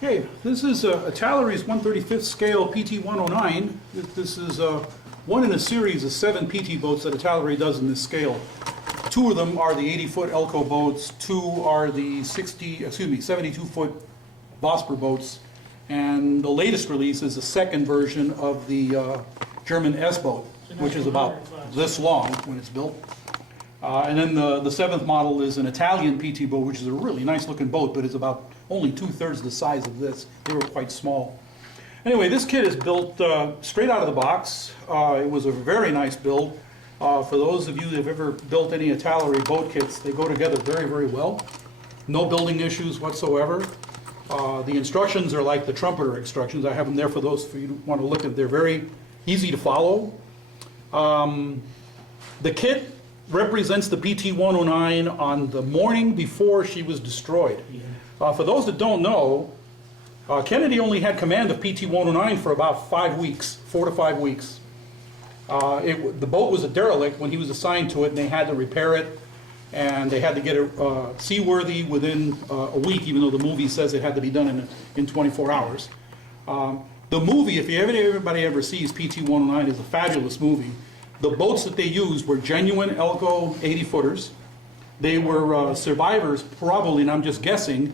Okay, this is Italeri 135th scale PT-109. This is one in a series of 7 PT boats that Italeri does in this scale. 2 of them are the 80-foot Elco boats, 2 are the 72-foot Vosper boats, and the latest release is the second version of the German S-boat, which is about this long when it's built. And then the 7th model is an Italian PT boat, which is a really nice looking boat, but it's about only 2/3 the size of this. They were quite small. Anyway, this kit is built straight out of the box. It was a very nice build. For those of you that have ever built any Italeri boat kits, they go together very, very well. No building issues whatsoever. The instructions are like the trumpeter instructions. I have them there for those of you who want to look at. They're very easy to follow. The kit represents the PT-109 on the morning before she was destroyed. For those that don't know, Kennedy only had command of PT-109 for about 5 weeks, 4 to 5 weeks. The boat was a derelict when he was assigned to it, and they had to repair it, and they had to get it seaworthy within a week, even though the movie says it had to be done in 24 hours. The movie, if everybody ever sees PT-109, is a fabulous movie. The boats that they used were genuine Elco 80-footers. They were survivors, probably, and I'm just guessing,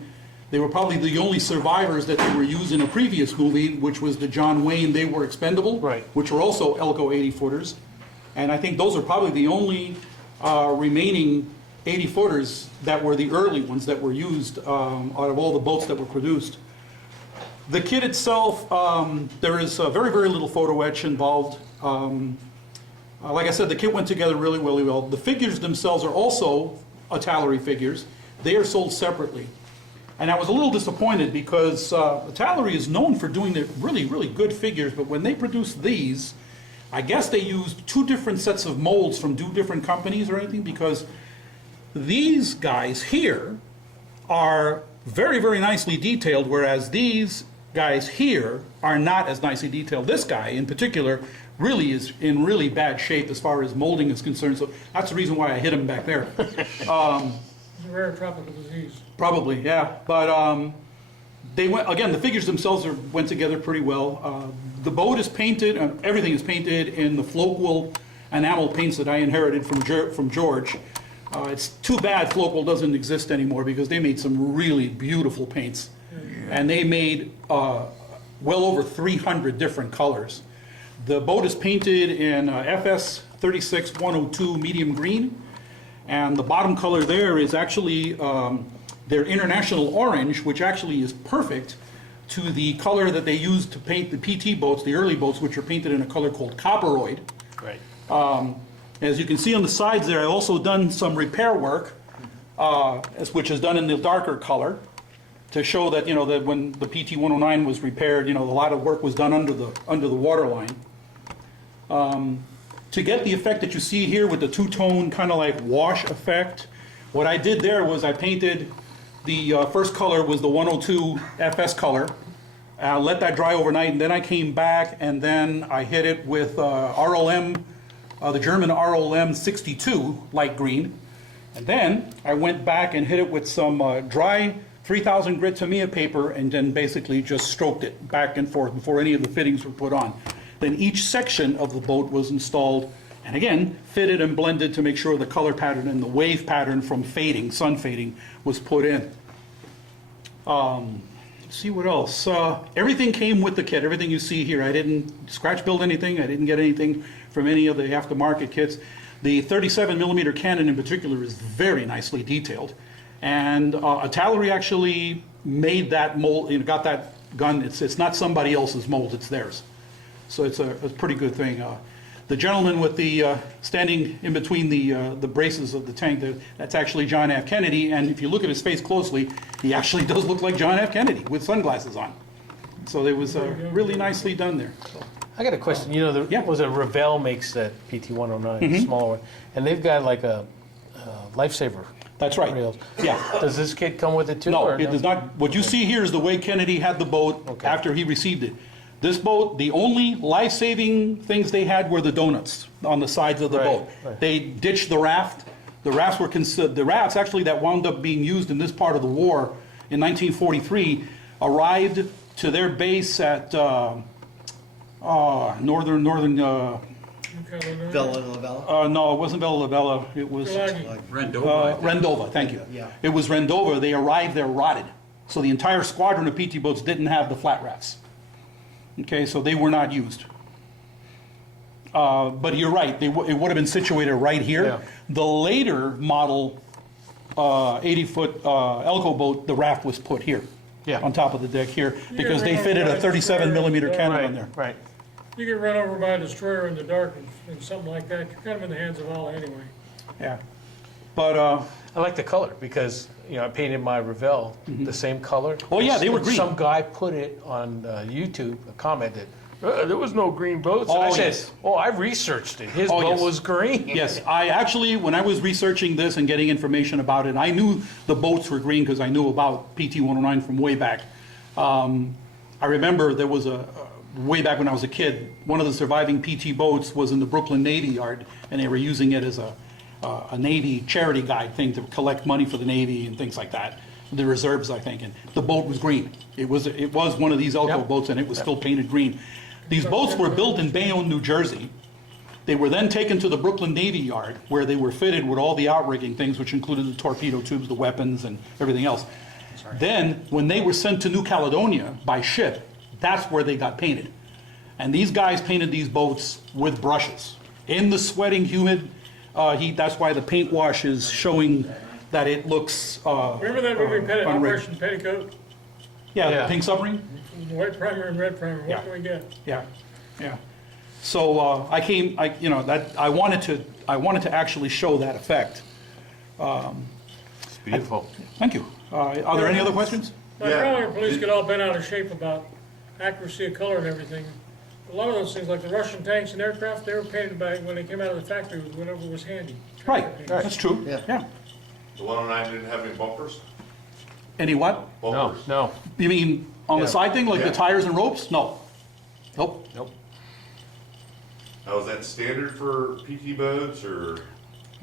they were probably the only survivors that they were used in a previous movie, which was the John Wayne They Were Expendable, Right. which were also Elco 80-footers. And I think those are probably the only remaining 80-footers that were the early ones that were used out of all the boats that were produced. The kit itself, there is very, very little photo etch involved. Like I said, the kit went together really, really well. The figures themselves are also Italeri figures. They are sold separately. And I was a little disappointed because Italeri is known for doing the really, really good figures, but when they produced these, I guess they used 2 different sets of molds from 2 different companies or anything, because these guys here are very, very nicely detailed, whereas these guys here are not as nicely detailed. This guy in particular really is in really bad shape as far as molding is concerned, so that's the reason why I hit him back there. It's a rare tropical disease. Probably, yeah, but they went, again, the figures themselves went together pretty well. The boat is painted, everything is painted in the Floatwool enamel paints that I inherited from George. It's too bad Floatwool doesn't exist anymore, because they made some really beautiful paints. And they made well over 300 different colors. The boat is painted in FS 36-102 medium green, and the bottom color there is actually their international orange, which actually is perfect to the color that they used to paint the PT boats, the early boats, which are painted in a color called copperoid. Right. As you can see on the sides there, I also done some repair work, which is done in the darker color, to show that, you know, that when the PT-109 was repaired, you know, a lot of work was done under the waterline. To get the effect that you see here with the 2-tone kind of like wash effect, what I did there was I painted the first color was the 102 FS color. Let that dry overnight, and then I came back and then I hit it with RLM, the German RLM 62 light green. And then I went back and hit it with some dry 3000 grit Tamiya paper, and then basically just stroked it back and forth before any of the fittings were put on. Then each section of the boat was installed, and again, fitted and blended to make sure the color pattern and the wave pattern from fading, sun fading, was put in. Let's see what else. Everything came with the kit, everything you see here. I didn't scratch build anything, I didn't get anything from any of the aftermarket kits. The 37mm cannon in particular is very nicely detailed. And Italeri actually made that mold, you know, got that gun. It's not somebody else's mold, it's theirs. So it's a pretty good thing. The gentleman with the standing in between the braces of the tank, that's actually John F. Kennedy, and if you look at his face closely, he actually does look like John F. Kennedy with sunglasses on. So it was really nicely done there. So. I got a question. You know, Yeah. was it Revell makes that PT-109, smaller one, and they've got like a lifesaver. That's right. Reels. Yeah. Does this kit come with it too? No, or it does not. What you see here is the way Kennedy had the boat after he received it. This boat, the only life-saving things they had were the donuts on the sides of the boat. Right. They ditched the raft. The rafts actually that wound up being used in this part of the war in 1943 arrived to their base at northern, Villa no, it wasn't Bella Bella, it was Rendova. Rendova, thank you. Yeah. It was Rendova, they arrived there rotted. So the entire squadron of PT boats didn't have the flat rafts. Okay, so they were not used. But you're right, it would have been situated right here. Yeah. The later model 80-foot Elco boat, the raft was put here. Yeah. On top of the deck here, because they fitted a 37 millimeter cannon on there. Right. You get run over by a destroyer in the dark and something like that, you're kind of in the hands of Allah anyway. Yeah. But, I like the color because, you know, I painted my Revell the same color. Oh, yeah, they were green. Some guy put it on YouTube, commented, there was no green boats. And Oh, I said, yes. oh, I researched it. His Oh, boat yes. was green. yes, I actually, when I was researching this and getting information about it, I knew the boats were green because I knew about PT-109 from way back. I remember there was way back when I was a kid, one of the surviving PT boats was in the Brooklyn Navy Yard, and they were using it as a Navy charity guide thing to collect money for the Navy and things like that, the reserves, I think, and the boat was green. It was one of these Elco Yep. boats, and it was still painted green. These boats were built in Bayonne, New Jersey. They were then taken to the Brooklyn Navy Yard, where they were fitted with all the outrigging things, which included the torpedo tubes, the weapons, and everything else. Then, when they were sent to New Caledonia by ship, that's where they got painted. And these guys painted these boats with brushes. In the sweating, humid heat, that's why the paint wash is showing that it looks Remember that movie unrigged. Operation Petticoat? Yeah, Yeah. the pink submarine? White primer and red primer, Yeah. what can we get? Yeah, yeah. So I wanted to actually show that effect. It's beautiful. Thank you. Are there any other questions? Now, probably our police get all bent out of shape about accuracy of color and everything. A lot of those things, like the Russian tanks and aircraft, they were painted by, when they came out of the factory, with whatever was handy. Right, that's true. Yeah. Yeah. The 109 didn't have any bumpers? Any what? No, Bumpers? no, You mean on the Yeah. side thing, like the Yeah. tires and ropes? No. Nope. nope. Now, is that standard for PT boats, or?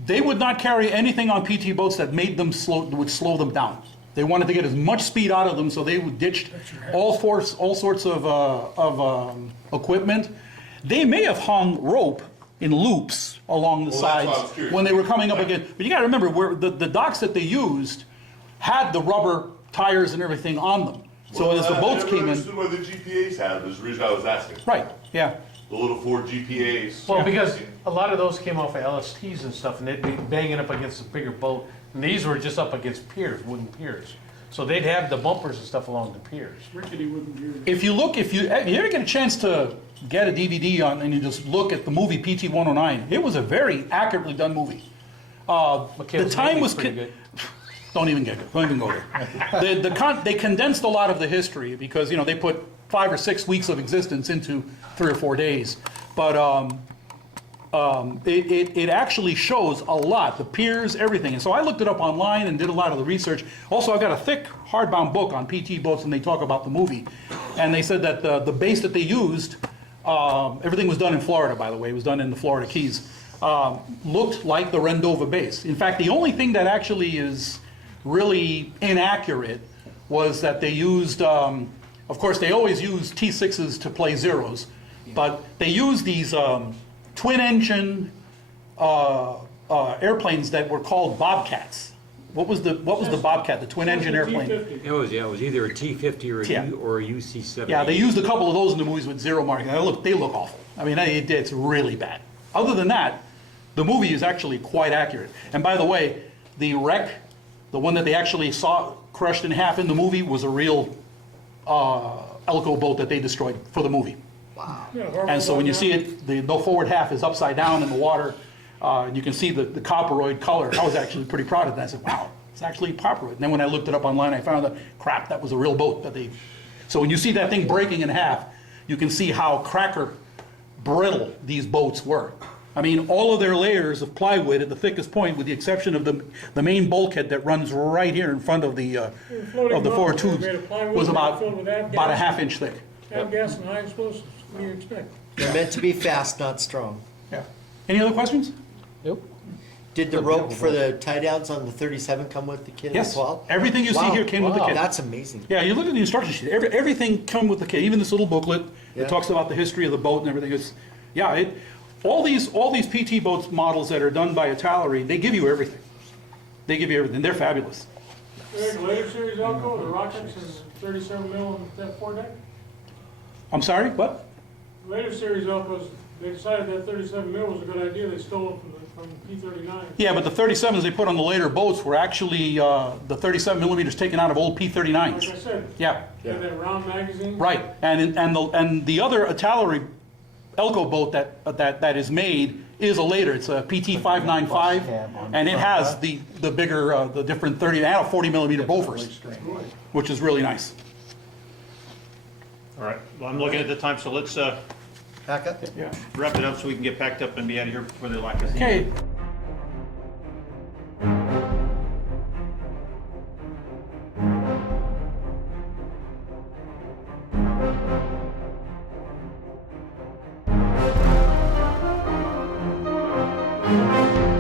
They would not carry anything on PT boats that made them would slow them down. They wanted to get as much speed out of them, so they would ditch all sorts of equipment. They may have hung rope in loops along the Well, that's what I was sides curious. when they were coming up against. But you got to remember, where the docks that they used had the rubber tires and everything on them. So as the boats came I in, understood what the GPAs had, was the reason I was asking. right? Yeah. The little Ford GPAs. Well, because a lot of those came off of LSTs and stuff, and they'd be banging up against a bigger boat. And these were just up against piers, wooden piers. So they'd have the bumpers and stuff along the piers. Rickety wooden gear. If you ever get a chance to get a DVD on and you just look at the movie PT-109, it was a very accurately done movie. The McHale's time Navy's was pretty good. Don't even go there. They condensed a lot of the history because they put 5 or 6 weeks of existence into 3 or 4 days, but it actually shows a lot, the piers, everything. And so I looked it up online and did a lot of the research. Also, I've got a thick hardbound book on PT boats, and they talk about the movie. And they said that the base that they used, everything was done in Florida, by the way. It was done in the Florida Keys. Looked like the Rendova base. In fact, the only thing that actually is really inaccurate was that they used, of course, they always use T6s to play zeros, but they used these twin-engine airplanes that were called Bobcats. What was the Bobcat? The twin-engine airplane. T-50. It was either a T-50 or a Yeah. or a UC-70. Yeah, they used a couple of those in the movies with zero marking. They look awful. I mean, it's really bad. Other than that, the movie is actually quite accurate. And by the way, the wreck, the one that they actually saw crushed in half in the movie, was a real Elco boat that they destroyed for the movie. Yeah, And so when you see it, the forward half is upside down in the water. You can see the copperoid color. I was actually pretty proud of that. I said, wow, it's actually copperoid. And then when I looked it up online, I found that, crap, that was a real boat that they... So when you see that thing breaking in half, you can see how cracker brittle these boats were. I mean, all of their layers of plywood at the thickest point, with the exception of the main bulkhead that runs right here in front of the four tubes, was about a half-inch thick. Have gas and high explosives, what do you expect? They're meant to be fast, not strong. Yeah. Any other questions? Nope. Did the rope for the tie downs on the 37 come with the kit Yes, as well? everything you see Wow. here came with the Wow. kit. That's amazing. Yeah, you look at the instruction sheet, everything come with the kit, even this little booklet Yeah. that talks about the history of the boat and everything. It's, yeah, all these PT boats models that are done by Italeri, they give you everything. They give you everything. They're fabulous. The later series Elco, the Rockets is 37 mil on that foredeck. I'm sorry, what? Later series Elcos, they decided that 37 mil was a good idea. They stole it from P-39. Yeah, but the 37s they put on the later boats were actually the 37 millimeters taken out of old Like I P-39s. said, Yeah, they had that round magazine. right. And the other Italeri Elco boat that is made is a later. It's a PT-595, and it has the bigger, the different 30 and a 40 millimeter bow first, which is really nice. All right, well, I'm looking at the time, so let's Back up. Yeah. wrap it up so we can get packed up and be out of here before they lock us in. Okay. Thank